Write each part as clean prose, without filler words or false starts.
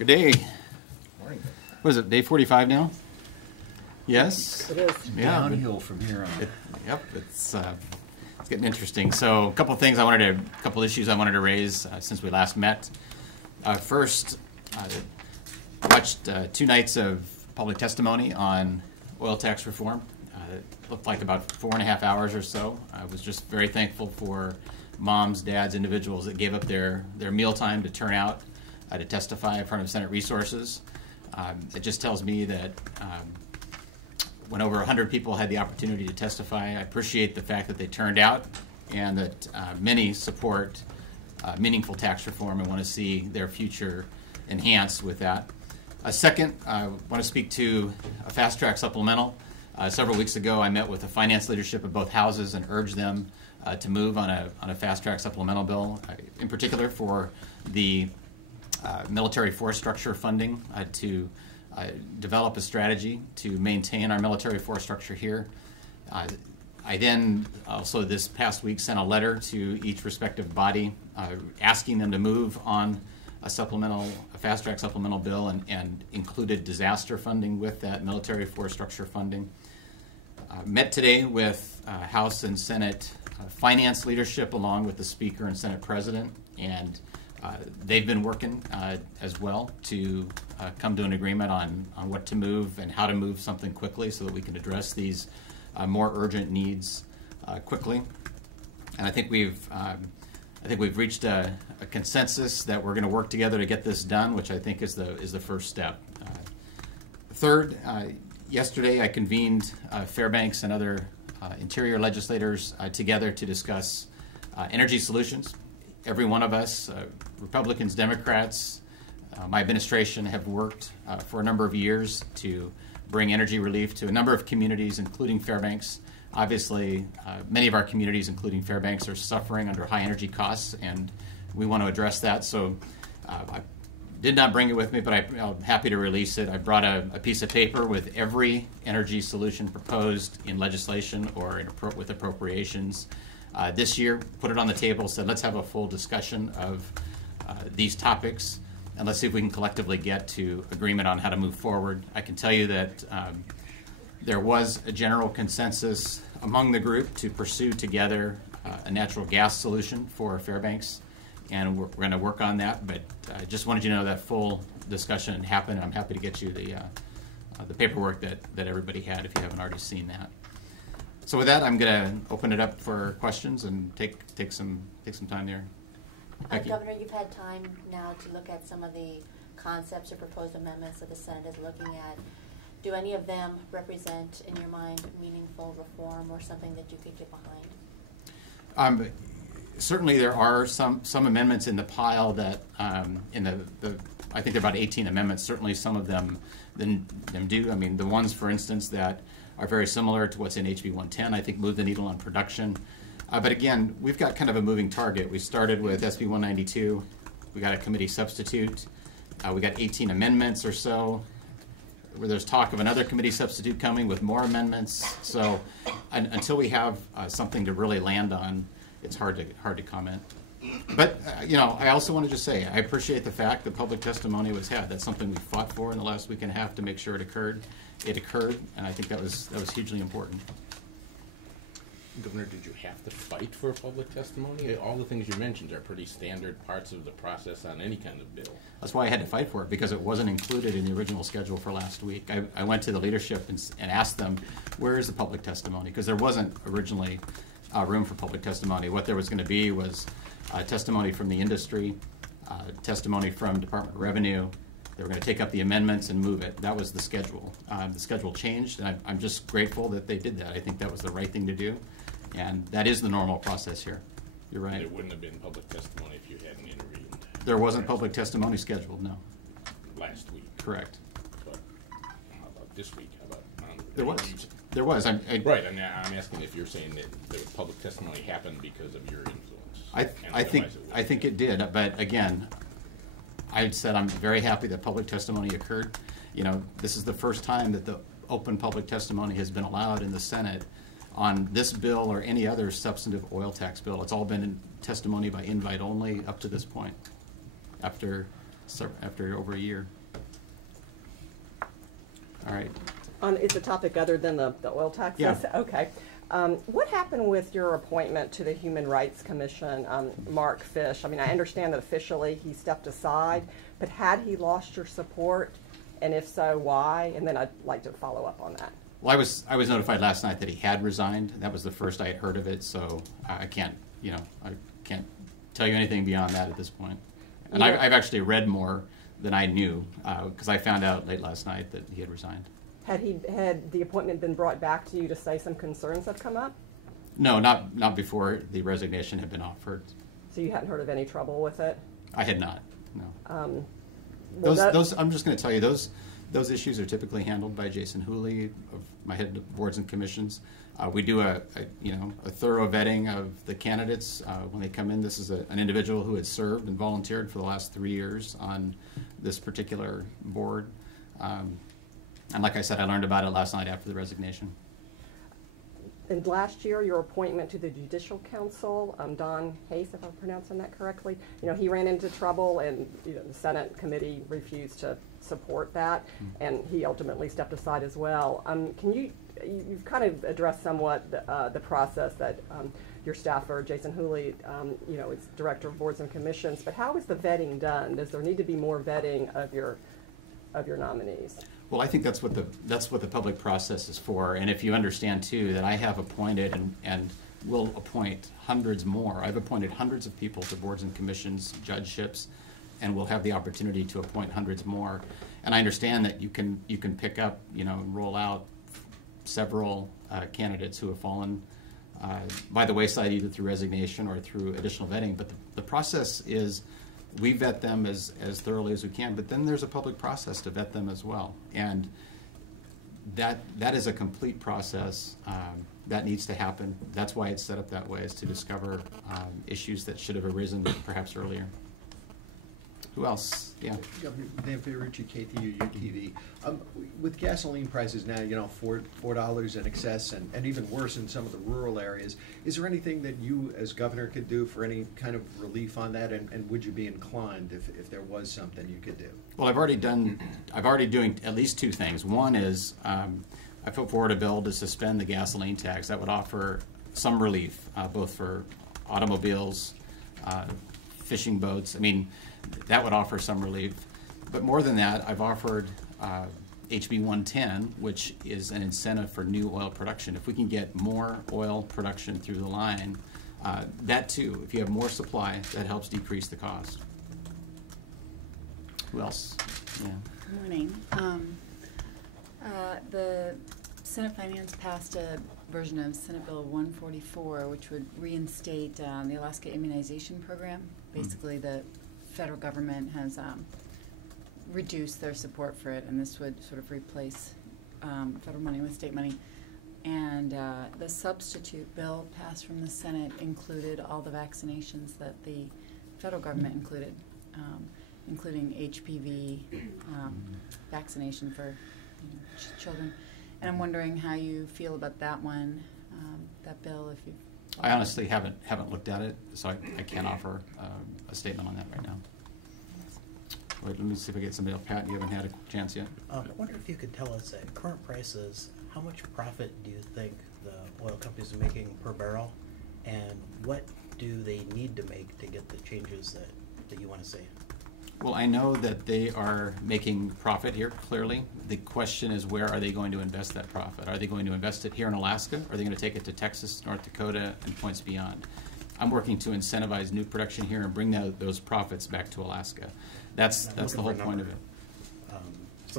Good day. Morning. What is it, day 45 now? Yes? It is. Yeah. Downhill from here on. Yep, it's getting interesting. So a couple issues I wanted to raise since we last met. First, watched 2 nights of public testimony on oil tax reform. It looked like about 4.5 hours or so. I was just very thankful for moms, dads, individuals that gave up their mealtime to turn out to testify in front of Senate Resources. It just tells me that when over 100 people had the opportunity to testify, I appreciate the fact that they turned out and that many support meaningful tax reform and want to see their future enhanced with that. Second, I want to speak to a fast-track supplemental. Several weeks ago, I met with the finance leadership of both houses and urged them to move on a fast-track supplemental bill, in particular for the military force structure funding to develop a strategy to maintain our military force structure here. I then also this past week sent a letter to each respective body asking them to move on a fast-track supplemental bill and included disaster funding with that military force structure funding. Met today with House and Senate finance leadership along with the Speaker and Senate President, and they've been working as well to come to an agreement on what to move and how to move something quickly so that we can address these more urgent needs quickly. And I think we've reached a consensus that we're going to work together to get this done, which I think is the first step. Third, yesterday I convened Fairbanks and other interior legislators together to discuss energy solutions. Every one of us, Republicans, Democrats, my administration have worked for a number of years to bring energy relief to a number of communities, including Fairbanks. Obviously, many of our communities, including Fairbanks, are suffering under high energy costs, and we want to address that. So I did not bring it with me, but I'm happy to release it. I brought a piece of paper with every energy solution proposed in legislation or with appropriations this year, put it on the table, said let's have a full discussion of these topics, and let's see if we can collectively get to agreement on how to move forward. I can tell you that there was a general consensus among the group to pursue together a natural gas solution for Fairbanks, and we're going to work on that, but I just wanted you to know that full discussion happened. I'm happy to get you the paperwork that everybody had if you haven't already seen that. So with that, I'm going to open it up for questions and take some time there. Governor, you've had time now to look at some of the concepts or proposed amendments that the Senate is looking at. Do any of them represent, in your mind, meaningful reform or something that you could get behind? Certainly, there are some amendments in the pile that I think there are about 18 amendments. Certainly, some of them do. I mean, the ones, for instance, that are very similar to what's in HB 110, I think move the needle on production. But again, we've got kind of a moving target. We started with SB 192. We got a committee substitute. We got 18 amendments or so. Where there's talk of another committee substitute coming with more amendments. So until we have something to really land on, it's hard to comment. But I also want to just say I appreciate the fact that public testimony was had. That's something we fought for in the last week and a half to make sure it occurred. It occurred, and I think that was hugely important. Governor, did you have to fight for public testimony? All the things you mentioned are pretty standard parts of the process on any kind of bill. That's why I had to fight for it, because it wasn't included in the original schedule for last week. I went to the leadership and asked them, where is the public testimony? Because there wasn't originally room for public testimony. What there was going to be was testimony from the industry, testimony from Department of Revenue. They were going to take up the amendments and move it. That was the schedule. The schedule changed, and I'm just grateful that they did that. I think that was the right thing to do, and that is the normal process here. You're right. There wouldn't have been public testimony if you hadn't intervened. There wasn't public testimony scheduled, no. Last week. Correct. But how about this week? How about there was. There was. Right, and I'm asking if you're saying that the public testimony happened because of your influence. I think it did, but again, I said I'm very happy that public testimony occurred. This is the first time that the open public testimony has been allowed in the Senate on this bill or any other substantive oil tax bill. It's all been in testimony by invite only up to this point. After after over a year. All right. It's a topic other than the oil taxes? Yeah. Okay. What happened with your appointment to the Human Rights Commission, Mark Fish? I mean, I understand that officially he stepped aside, but had he lost your support? And if so, why? And then I'd like to follow up on that. Well, I was notified last night that he had resigned. That was the first I had heard of it, so I can't tell you anything beyond that at this point. And Yeah. I've actually read more than I knew because I found out late last night that he had resigned. Had the appointment been brought back to you to say some concerns have come up? No, not before the resignation had been offered. So you hadn't heard of any trouble with it? I had not. No. Well, Those I'm just going to tell you those issues are typically handled by Jason Hooley, of my head of boards and commissions. We do a thorough vetting of the candidates when they come in. This is an individual who had served and volunteered for the last 3 years on this particular board. And like I said, I learned about it last night after the resignation. And last year, your appointment to the Judicial Council, Don Hayes, if I'm pronouncing that correctly, he ran into trouble, and the Senate committee refused to support that, and he ultimately stepped aside as well. You've kind of addressed somewhat the process that your staffer, Jason Hooley, is director of boards and commissions, but how is the vetting done? Does there need to be more vetting of your nominees? Well, I think that's what the public process is for. And if you understand too that I have appointed and will appoint hundreds more. I've appointed hundreds of people to boards and commissions, judgeships, and we'll have the opportunity to appoint hundreds more. And I understand that you can pick up, and roll out several candidates who have fallen by the wayside either through resignation or through additional vetting. But the process is, we vet them as thoroughly as we can, but then there's a public process to vet them as well. And that is a complete process that needs to happen. That's why it's set up that way, is to discover issues that should have arisen perhaps earlier. Who else? Yeah. Dan Fiorucci, KTU, UTV. With gasoline prices now, $4 in excess and even worse in some of the rural areas, is there anything that you as governor could do for any kind of relief on that? And would you be inclined if there was something you could do? Well, I've already doing at least two things. One is I put forward a bill to suspend the gasoline tax. That would offer some relief, both for automobiles, fishing boats. I mean, that would offer some relief. But more than that, I've offered HB 110, which is an incentive for new oil production. If we can get more oil production through the line, that too, if you have more supply, that helps decrease the cost. Who else? Yeah. Good morning. The Senate Finance passed a version of Senate Bill 144, which would reinstate the Alaska Immunization Program. Basically, the federal government has reduced their support for it, and this would sort of replace federal money with state money. And the substitute bill passed from the Senate included all the vaccinations that the federal government included, including HPV vaccination for children. And I'm wondering how you feel about that one, that bill, if you. I honestly haven't looked at it, so I can't offer a statement on that right now. Wait, let me see if I get somebody else. Pat, you haven't had a chance yet? I wonder if you could tell us at current prices, how much profit do you think the oil companies are making per barrel, and what do they need to make to get the changes that you want to see? Well, I know that they are making profit here, clearly. The question is, where are they going to invest that profit? Are they going to invest it here in Alaska? Are they going to take it to Texas, North Dakota, and points beyond? I'm working to incentivize new production here and bring those profits back to Alaska. That's the whole point of it.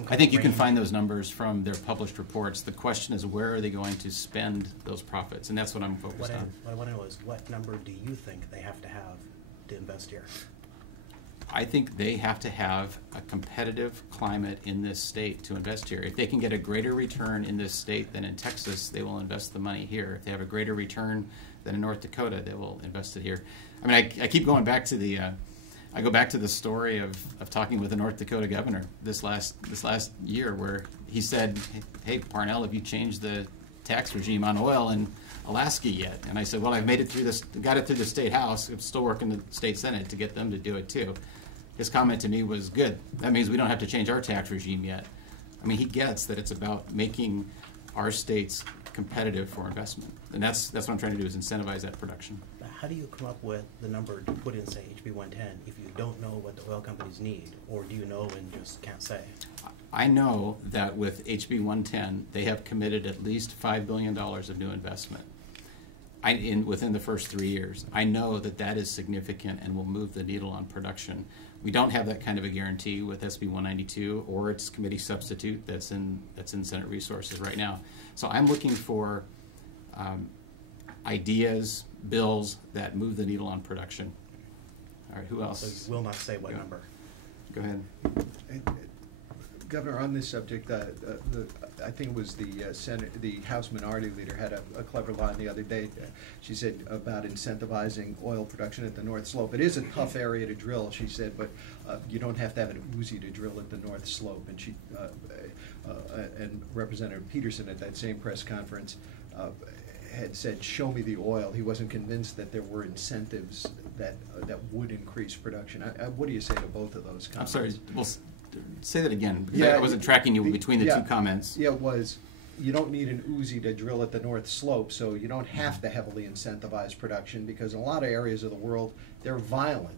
I think you can find those numbers from their published reports. The question is, where are they going to spend those profits? And that's what I'm focused on. What I want to know is, what number do you think they have to invest here? I think they have to have a competitive climate in this state to invest here. If they can get a greater return in this state than in Texas, they will invest the money here. If they have a greater return than in North Dakota, they will invest it here. I mean, I keep going back to the, I go back to the story of talking with the North Dakota governor this last year, where he said, "Hey, Parnell, have you changed the tax regime on oil in Alaska yet?" And I said, "Well, I've made it through this, got it through the state house. I'm still working the state senate to get them to do it too." his comment to me was good. That means we don't have to change our tax regime yet. I mean, he gets that it's about making our states competitive for investment. And that's what I'm trying to do, is incentivize that production. How do you come up with the number to put in, say, HB 110 if you don't know what the oil companies need? Or do you know and just can't say? I know that with HB 110, they have committed at least $5 billion of new investment within the first 3 years. I know that that is significant and will move the needle on production. We don't have that kind of a guarantee with SB 192 or its committee substitute that's in Senate Resources right now. So I'm looking for ideas, bills that move the needle on production. All right, who else? So you will not say what number. Go ahead. Governor, on this subject, I think it was the House Minority Leader had a clever line the other day. She said about incentivizing oil production at the North Slope. It is a tough area to drill, she said, but you don't have to have an Uzi to drill at the North Slope. And she and Representative Peterson at that same press conference had said, "Show me the oil." He wasn't convinced that there were incentives that would increase production. What do you say to both of those comments? I'm sorry. Well, say that again, because Yeah, I wasn't tracking you between the two comments. Yeah, it was, you don't need an Uzi to drill at the North Slope, so you don't have to heavily incentivize production, because in a lot of areas of the world, they're violent.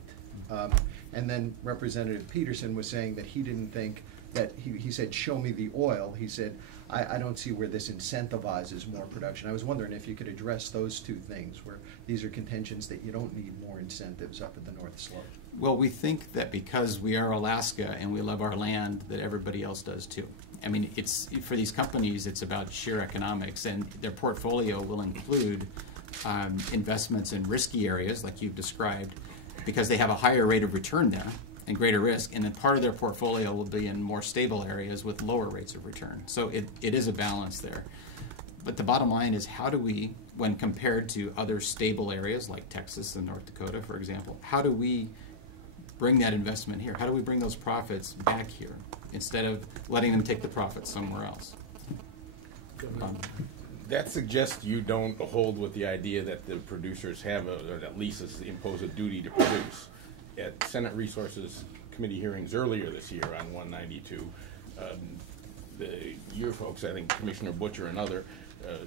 And then Representative Peterson was saying that he didn't think that, he said, "Show me the oil." He said, I don't see where this incentivizes more production. I was wondering if you could address those two things, where these are contentions that you don't need more incentives up at the North Slope. Well, we think that because we are Alaska and we love our land, that everybody else does too. I mean, it's for these companies, it's about sheer economics, and their portfolio will include investments in risky areas, like you've described, because they have a higher rate of return there and greater risk, and then part of their portfolio will be in more stable areas with lower rates of return. So it is a balance there. But the bottom line is, how do we, when compared to other stable areas like Texas and North Dakota, for example, how do we bring that investment here? How do we bring those profits back here instead of letting them take the profits somewhere else? That suggests you don't hold with the idea that the producers have, or that leases impose a duty to produce. At Senate Resources Committee hearings earlier this year on 192, your folks, I think Commissioner Butcher and other,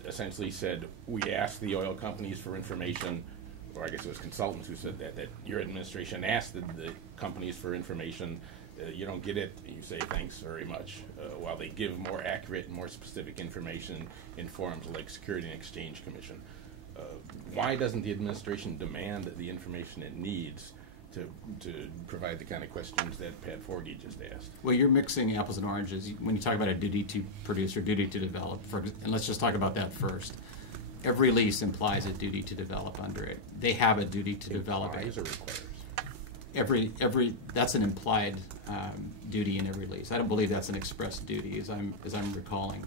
essentially said, we asked the oil companies for information, or I guess it was consultants who said that your administration asked the companies for information. You don't get it, you say thanks very much, while they give more accurate and more specific information in forums like Security and Exchange Commission. Why doesn't the administration demand the information it needs to provide the kind of questions that Pat Forgy just asked? Well, you're mixing apples and oranges when you talk about a duty to produce or duty to develop. And let's just talk about that first. Every lease implies a duty to develop under it. They have a duty to develop it. Implies or requires? That's an implied duty in every lease. I don't believe that's an express duty, as I'm recalling.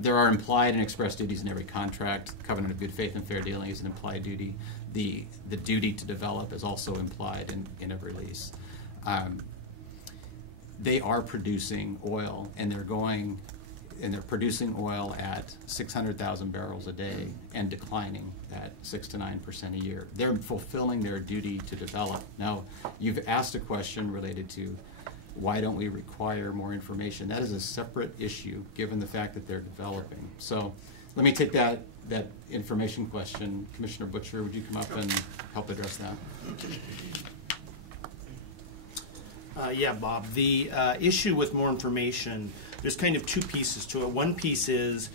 There are implied and express duties in every contract. Covenant of good faith and fair dealing is an implied duty. The duty to develop is also implied in every lease. They are producing oil, and they're producing oil at 600,000 barrels a day and declining at 6 to 9% a year. They're fulfilling their duty to develop. Now, you've asked a question related to why don't we require more information. That is a separate issue, given the fact that they're developing. So let me take that information question. Commissioner Butcher, would you come up and help address that? Yeah, Bob. The issue with more information, there's kind of two pieces to it. One piece is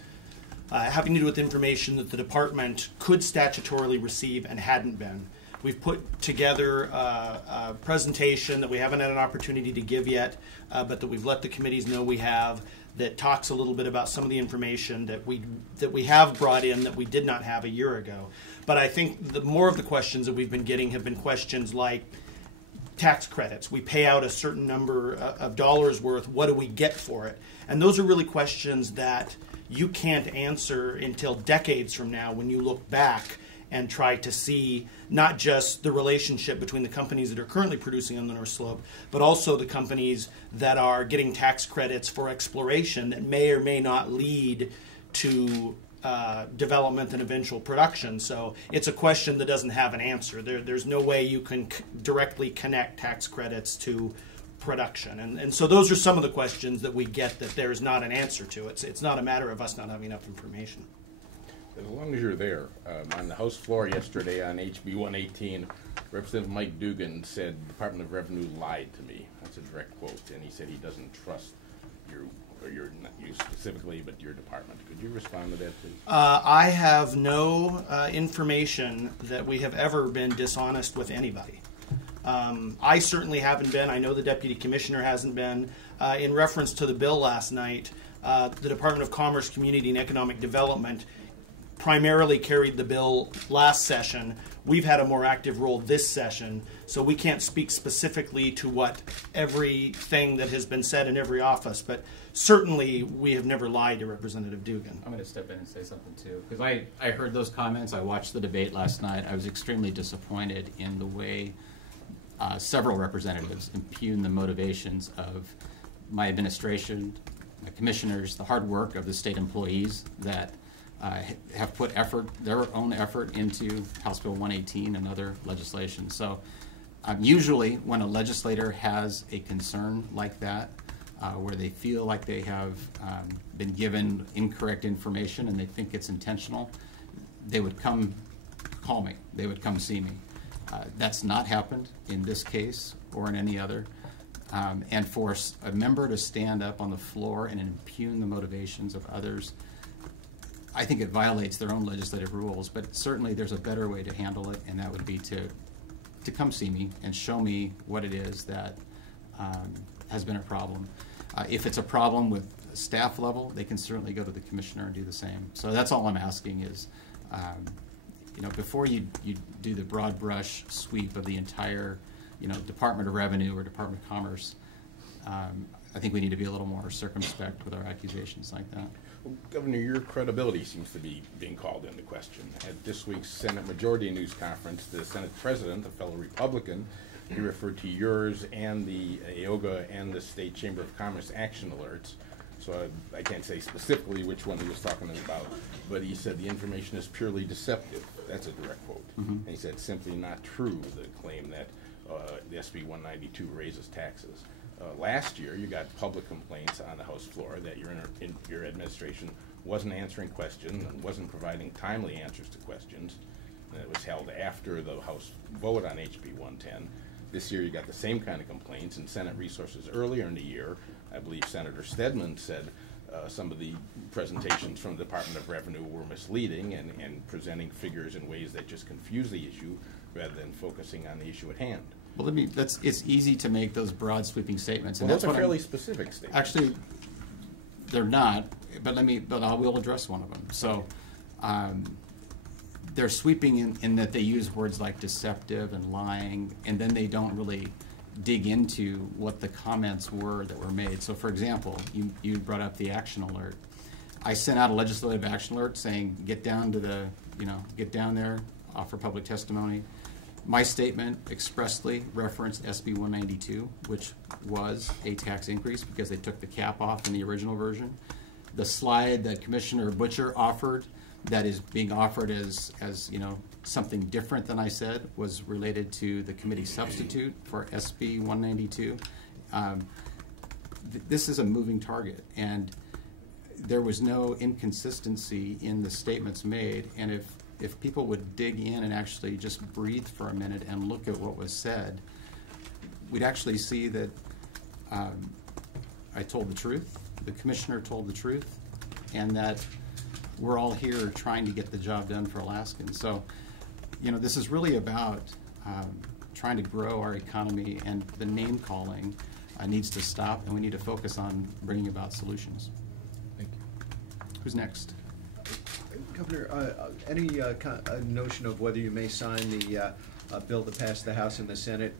having to do with information that the department could statutorily receive and hadn't been. We've put together a presentation that we haven't had an opportunity to give yet, but that we've let the committees know we have, that talks a little bit about some of the information that we have brought in that we did not have a year ago. But I think the more of the questions that we've been getting have been questions like tax credits. We pay out a certain number of dollars worth. What do we get for it? And those are really questions that you can't answer until decades from now, when you look back and try to see not just the relationship between the companies that are currently producing on the North Slope, but also the companies that are getting tax credits for exploration that may or may not lead to development and eventual production. So it's a question that doesn't have an answer. There's no way you can directly connect tax credits to production. And so those are some of the questions that we get that there's not an answer to. It's not a matter of us not having enough information. As long as you're there, on the House floor yesterday on HB 118, Representative Mike Dugan said the Department of Revenue lied to me. That's a direct quote, and he said he doesn't trust you, or not you specifically, but your department. Could you respond to that, please? I have no information that we have ever been dishonest with anybody. I certainly haven't been. I know the Deputy Commissioner hasn't been. In reference to the bill last night, the Department of Commerce, Community and Economic Development primarily carried the bill last session. We've had a more active role this session, so we can't speak specifically to what everything that has been said in every office, but certainly we have never lied to Representative Dugan. I'm going to step in and say something too, because I heard those comments. I watched the debate last night. I was extremely disappointed in the way several representatives impugn the motivations of my administration, my commissioners, the hard work of the state employees that have put their own effort into House Bill 118 and other legislation. So usually when a legislator has a concern like that, where they feel like they have been given incorrect information and they think it's intentional, they would come call me. They would come see me. That's not happened in this case or in any other. And for a member to stand up on the floor and impugn the motivations of others, I think it violates their own legislative rules, but certainly there's a better way to handle it, and that would be to come see me and show me what it is that has been a problem. If it's a problem with staff level, they can certainly go to the commissioner and do the same. So that's all I'm asking is, before you do the broad brush sweep of the entire, Department of Revenue or Department of Commerce, I think we need to be a little more circumspect with our accusations like that. Well, Governor, your credibility seems to be being called into question. At this week's Senate Majority News Conference, the Senate President, a fellow Republican, he referred to yours and the AOGA and the State Chamber of Commerce action alerts. So I can't say specifically which one he was talking about, but he said the information is purely deceptive. That's a direct quote. Mm-hmm. And he said simply not true, the claim that the SB 192 raises taxes. Last year, you got public complaints on the House floor that your administration wasn't answering questions and wasn't providing timely answers to questions. And it was held after the House vote on HB 110. This year, you got the same kind of complaints in Senate Resources earlier in the year. I believe Senator Stedman said some of the presentations from the Department of Revenue were misleading and presenting figures in ways that just confuse the issue rather than focusing on the issue at hand. Well, it's easy to make those broad sweeping statements. Well, and those are fairly specific statements. Actually, they're not, but I will address one of them. So they're sweeping in that they use words like deceptive and lying, and then they don't really dig into what the comments were that were made. So for example, you brought up the action alert. I sent out a legislative action alert saying get down there, offer public testimony. My statement expressly referenced SB 192, which was a tax increase because they took the cap off in the original version. The slide that Commissioner Butcher offered that is being offered as something different than I said was related to the committee substitute for SB 192. This is a moving target, and there was no inconsistency in the statements made, and if people would dig in and actually just breathe for a minute and look at what was said, we'd actually see that I told the truth, the commissioner told the truth, and that we're all here trying to get the job done for Alaskans. So, this is really about trying to grow our economy, and the name calling needs to stop, and we need to focus on bringing about solutions. Thank you. Who's next? Governor, any notion of whether you may sign the bill that passed the House and the Senate,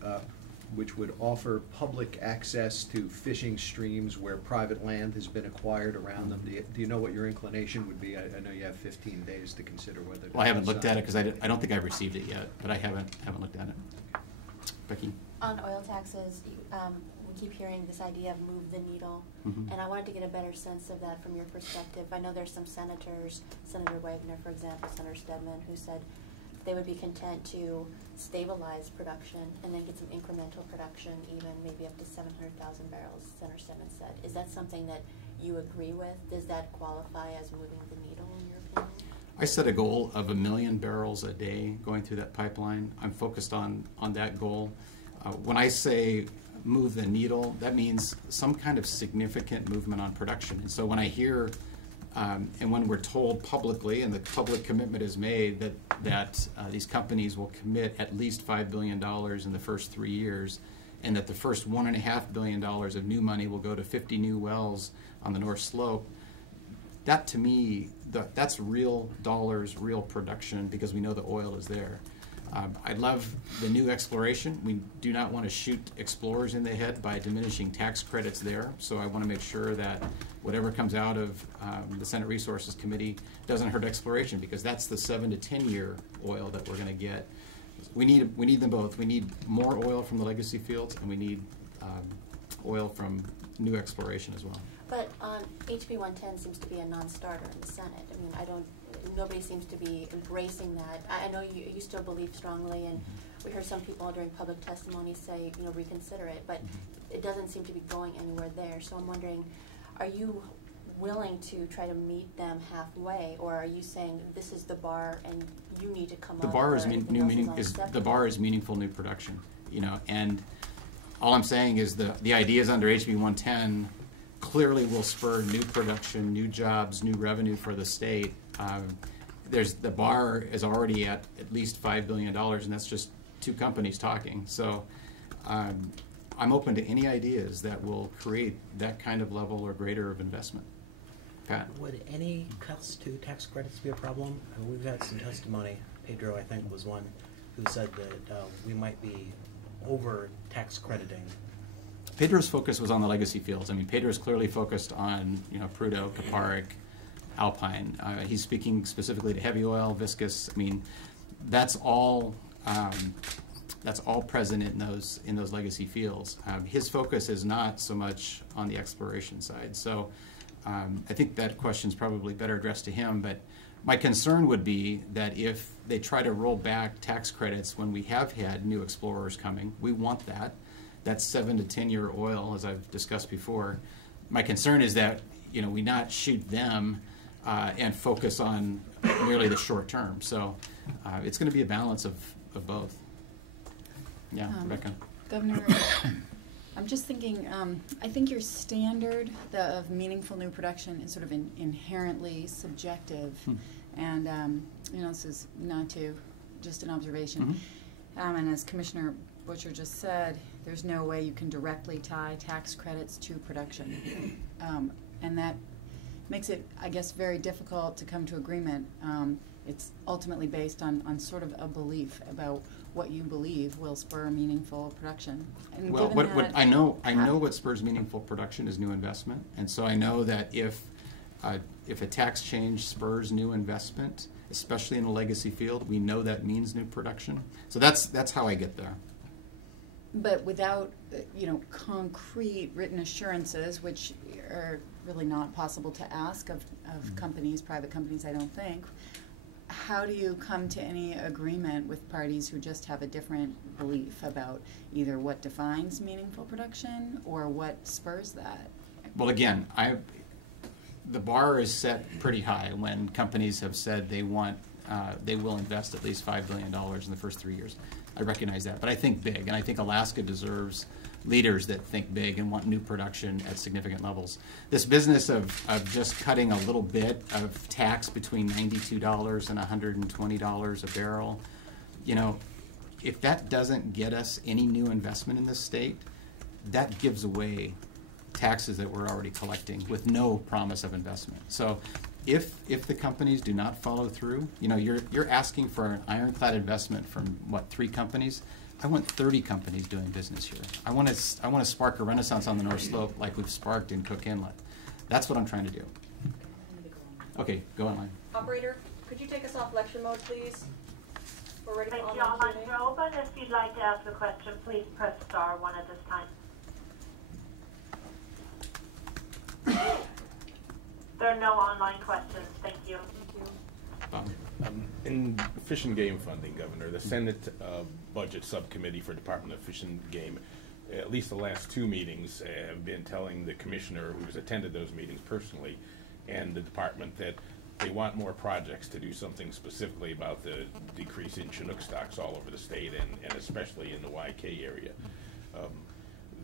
which would offer public access to fishing streams where private land has been acquired around them? Do you know what your inclination would be? I know you have 15 days to consider whether. Well, I haven't looked at it because I don't think I've received it yet, but I haven't looked at it. Becky? On oil taxes, we keep hearing this idea of move the needle, Mhm. and I wanted to get a better sense of that from your perspective. I know there's some senators, Senator Wagner, for example, Senator Stedman, who said they would be content to stabilize production and then get some incremental production, even maybe up to 700,000 barrels, Senator Stedman said. Is that something that you agree with? Does that qualify as moving the needle, in your opinion? I set a goal of 1 million barrels a day going through that pipeline. I'm focused on that goal. When I say move the needle, that means some kind of significant movement on production. And so when I hear, and when we're told publicly, and the public commitment is made that these companies will commit at least $5 billion in the first 3 years, and that the first $1.5 billion of new money will go to 50 new wells on the North Slope, that to me, that's real dollars, real production, because we know the oil is there. I love the new exploration. We do not want to shoot explorers in the head by diminishing tax credits there. So I want to make sure that whatever comes out of the Senate Resources Committee doesn't hurt exploration, because that's the 7 to 10 year oil that we're going to get. We need them both. We need more oil from the legacy fields, and we need oil from new exploration as well. But HB 110 seems to be a non-starter in the Senate. I mean, nobody seems to be embracing that. I know you still believe strongly, and we heard some people during public testimony say, reconsider it, but it doesn't seem to be going anywhere there. So I'm wondering, are you willing to try to meet them halfway, or are you saying this is the bar and you need to come up? The bar is the bar is meaningful new production, and all I'm saying is the ideas under HB 110 clearly will spur new production, new jobs, new revenue for the state. The bar is already at least $5 billion, and that's just two companies talking. So I'm open to any ideas that will create that kind of level or greater of investment. Pat? Would any cuts to tax credits be a problem? I mean, we've had some testimony. Pedro, I think, was one who said that we might be over tax crediting. Pedro's focus was on the legacy fields. I mean, Pedro's clearly focused on Prudhoe, Caparic, Alpine. He's speaking specifically to heavy oil, viscous. I mean, that's all present in those legacy fields. His focus is not so much on the exploration side. So I think that question's probably better addressed to him. But my concern would be that if they try to roll back tax credits when we have had new explorers coming, we want that. That's 7 to 10 year oil, as I've discussed before. My concern is that we not shoot them and focus on merely the short term. So it's going to be a balance of both. Yeah, Rebecca. Governor, I'm just thinking, I think your standard of meaningful new production is sort of inherently subjective. And, this is just an observation. And as Commissioner Butcher just said, there's no way you can directly tie tax credits to production. And that makes it, I guess, very difficult to come to agreement. It's ultimately based on sort of a belief about what you believe will spur meaningful production. And Well, given what that, I know what spurs meaningful production is new investment, and so I know that if a tax change spurs new investment, especially in a legacy field, we know that means new production. So that's how I get there. But without, concrete written assurances, which are really not possible to ask of companies, private companies, I don't think, how do you come to any agreement with parties who just have a different belief about either what defines meaningful production or what spurs that? Well, again, the bar is set pretty high when companies have said they will invest at least $5 billion in the first 3 years. I recognize that, but I think big, and I think Alaska deserves leaders that think big and want new production at significant levels. This business of just cutting a little bit of tax between $92 and $120 a barrel, if that doesn't get us any new investment in this state, that gives away taxes that we're already collecting with no promise of investment. So if the companies do not follow through, you're asking for an ironclad investment from 3 companies. I want 30 companies doing business here. I want to spark a renaissance on the North Slope like we've sparked in Cook Inlet. That's what I'm trying to do. Okay, go online. Operator, could you take us off lecture mode, please? We're ready for Thank you. online Online Q&A. are open. If you'd like to ask a question, please press *1 at this time. There are no online questions. Thank you. Bob? In Fish and Game funding, Governor, the Senate Budget Subcommittee for Department of Fish and Game, at least the last 2 meetings, have been telling the commissioner who's attended those meetings personally and the department that they want more projects to do something specifically about the decrease in Chinook stocks all over the state and especially in the YK area.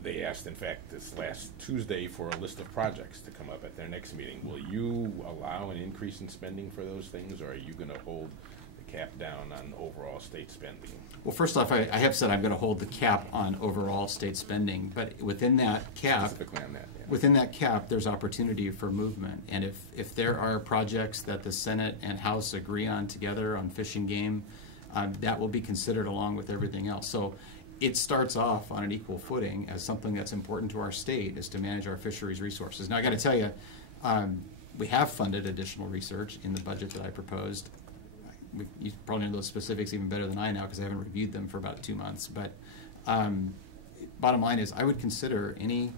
They asked, in fact, this last Tuesday for a list of projects to come up at their next meeting. Will you allow an increase in spending for those things, or are you going to hold the cap down on overall state spending? Well, first off, I have said I'm going to hold the cap on overall state spending, but within that cap, Specifically on that, yeah. within that cap, there's opportunity for movement. And if there are projects that the Senate and House agree on together on Fish and Game, that will be considered along with everything else. So it starts off on an equal footing as something that's important to our state, is to manage our fisheries resources. Now, I got to tell you, we have funded additional research in the budget that I proposed. You probably know those specifics even better than I now because I haven't reviewed them for about 2 months. But bottom line is I would consider any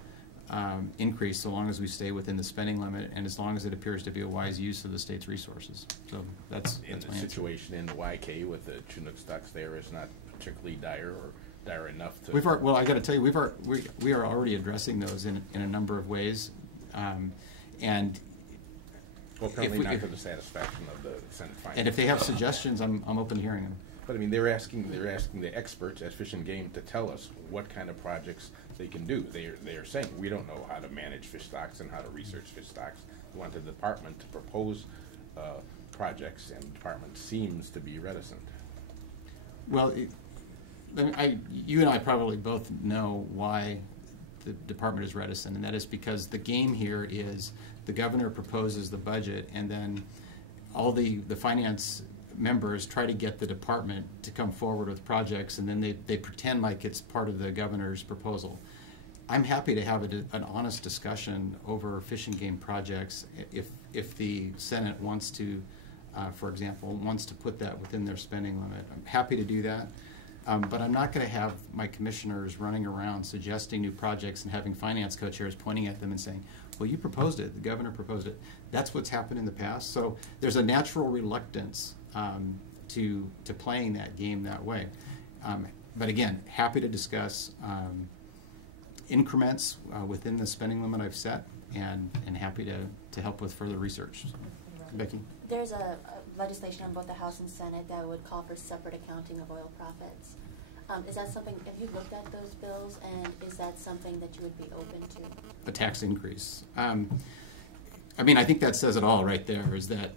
increase so long as we stay within the spending limit and as long as it appears to be a wise use of the state's resources. So that's In the my answer. situation in the YK with the Chinook stocks there is not particularly dire or dire enough to... Well, I got to tell you, we are already addressing those in a number of ways. And Well, apparently if we- not if- to the satisfaction of the Senate Finance. And if they have suggestions, I'm open to hearing them. But I mean, they're asking the experts at Fish and Game to tell us what kind of projects they can do. They are saying we don't know how to manage fish stocks and how to research fish stocks. We want the department to propose projects, and the department seems to be reticent. Well, you and I probably both know why the department is reticent, and that is because the game here is the governor proposes the budget, and then all the finance members try to get the department to come forward with projects, and then they pretend like it's part of the governor's proposal. I'm happy to have an honest discussion over Fish and Game projects if the Senate wants to, for example, wants to put that within their spending limit. I'm happy to do that. But I'm not going to have my commissioners running around suggesting new projects and having finance co-chairs pointing at them and saying, well, you proposed it, the governor proposed it. That's what's happened in the past. So there's a natural reluctance to playing that game that way. But again, happy to discuss increments within the spending limit I've set, and happy to help with further research. Becky? There's a legislation on both the House and Senate that would call for separate accounting of oil profits. Is that something, have you looked at those bills, and is that something that you would be open to? A tax increase. I mean, I think that says it all right there, is that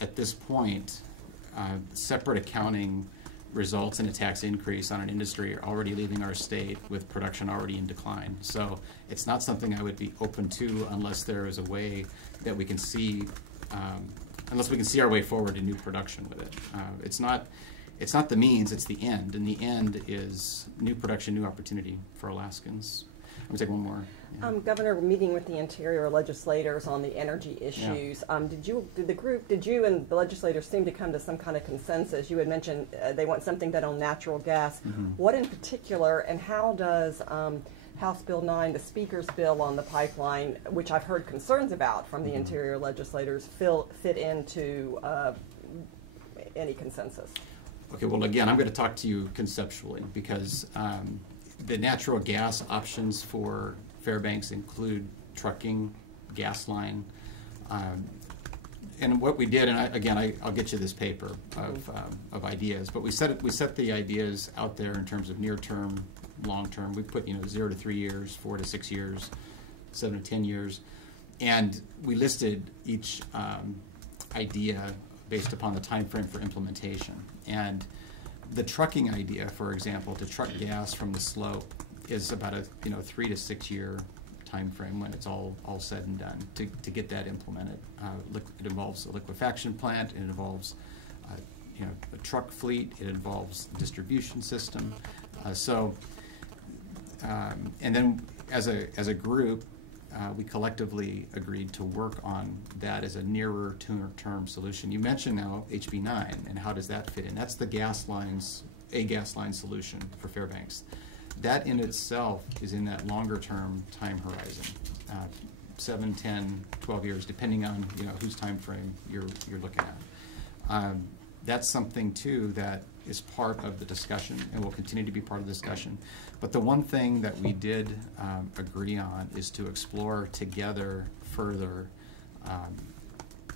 at this point, separate accounting results in a tax increase on an industry already leaving our state with production already in decline. So it's not something I would be open to unless there is a way that we can see, unless we can see our way forward to new production with it. It's not the means, it's the end, and the end is new production, new opportunity for Alaskans. Let me take one more. Yeah. Governor, meeting with the interior legislators on the energy issues, did you and the legislators seem to come to some kind of consensus? You had mentioned they want something done on natural gas. Mm-hmm. What in particular, and how does House Bill 9, the Speaker's bill on the pipeline, which I've heard concerns about from the Mm-hmm. interior legislators, fit into any consensus? Okay, well, again, I'm going to talk to you conceptually because the natural gas options for Fairbanks include trucking, gas line, and what we did, and I'll get you this paper of ideas, but we set the ideas out there in terms of near term, long term. We put 0 to 3 years, 4 to 6 years, 7 to 10 years, and we listed each idea based upon the time frame for implementation. And the trucking idea, for example, to truck gas from the slope is about a 3 to 6 year time frame when it's all said and done to get that implemented. It involves a liquefaction plant. It involves a truck fleet. It involves a distribution system. And then as a group, we collectively agreed to work on that as a nearer term solution. You mentioned now HB 9, and how does that fit in? That's the gas line solution for Fairbanks. That in itself is in that longer term time horizon. 7, 10, 12 years, depending on, you know, whose time frame you're looking at. That's something too that is part of the discussion and will continue to be part of the discussion. But the one thing that we did agree on is to explore together further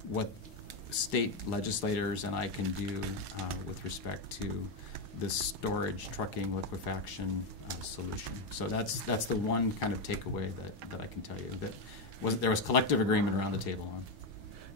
what state legislators and I can do with respect to this storage, trucking, liquefaction solution. So that's the one kind of takeaway that I can tell you, that there was collective agreement around the table on.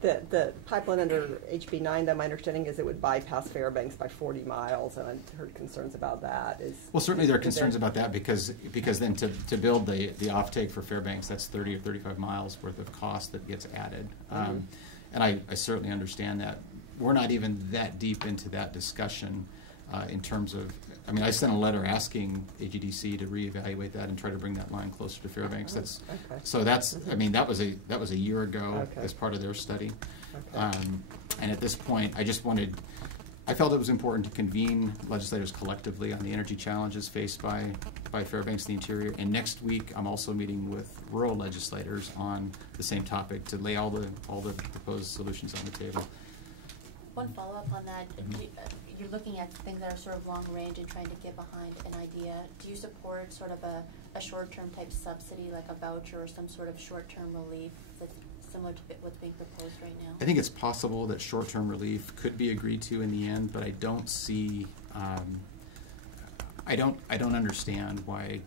The pipeline under HB 9, though, my understanding is it would bypass Fairbanks by 40 miles, and I've heard concerns about that. Well, certainly there are concerns about that because then to build the offtake for Fairbanks, that's 30 or 35 miles worth of cost that gets added. And I certainly understand that. We're not even that deep into that discussion in terms of, I mean, I sent a letter asking AGDC to reevaluate that and try to bring that line closer to Fairbanks. So that's, I mean, that was a year ago as part of their study. And at this point, I felt it was important to convene legislators collectively on the energy challenges faced by Fairbanks and the interior. And next week, I'm also meeting with rural legislators on the same topic to lay all the proposed solutions on the table. One follow-up on that, you're looking at things that are sort of long range and trying to get behind an idea. Do you support sort of a short-term type subsidy, like a voucher or some sort of short-term relief that's similar to what's being proposed right now? I think it's possible that short-term relief could be agreed to in the end, but I don't see, I don't understand why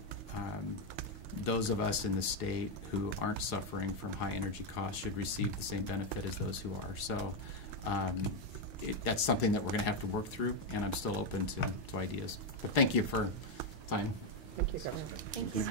those of us in the state who aren't suffering from high energy costs should receive the same benefit as those who are. So that's something that we're going to have to work through, and I'm still open to ideas. But thank you for time. Thank you, Governor. Thank you.